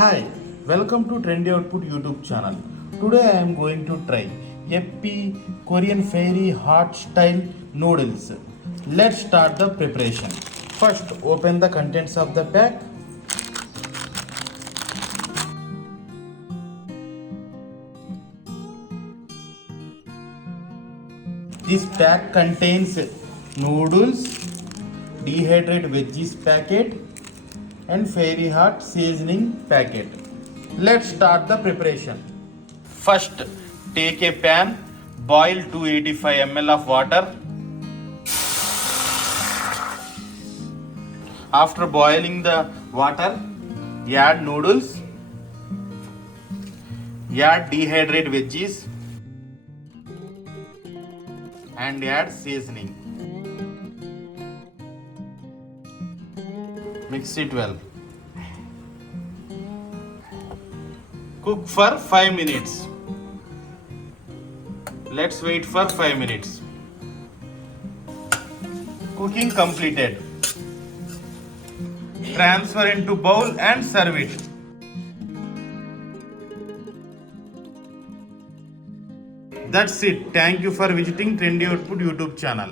Hi, welcome to Trendy Output YouTube channel. Today I am going to try Yippee Korean Fairy Hot Style Noodles. Let's start the preparation. First, open the contents of the pack. This pack contains noodles, dehydrated veggies packet, and Fairy Hot seasoning packet. Let's start the preparation. First, take a pan, boil 285 ml of water. After boiling the water, add noodles, add dehydrated veggies, and add seasoning. Mix it well. Cook for 5 minutes. Let's wait for 5 minutes. Cooking completed. Transfer into bowl and serve it. That's it. Thank you for visiting Trendy Output YouTube channel.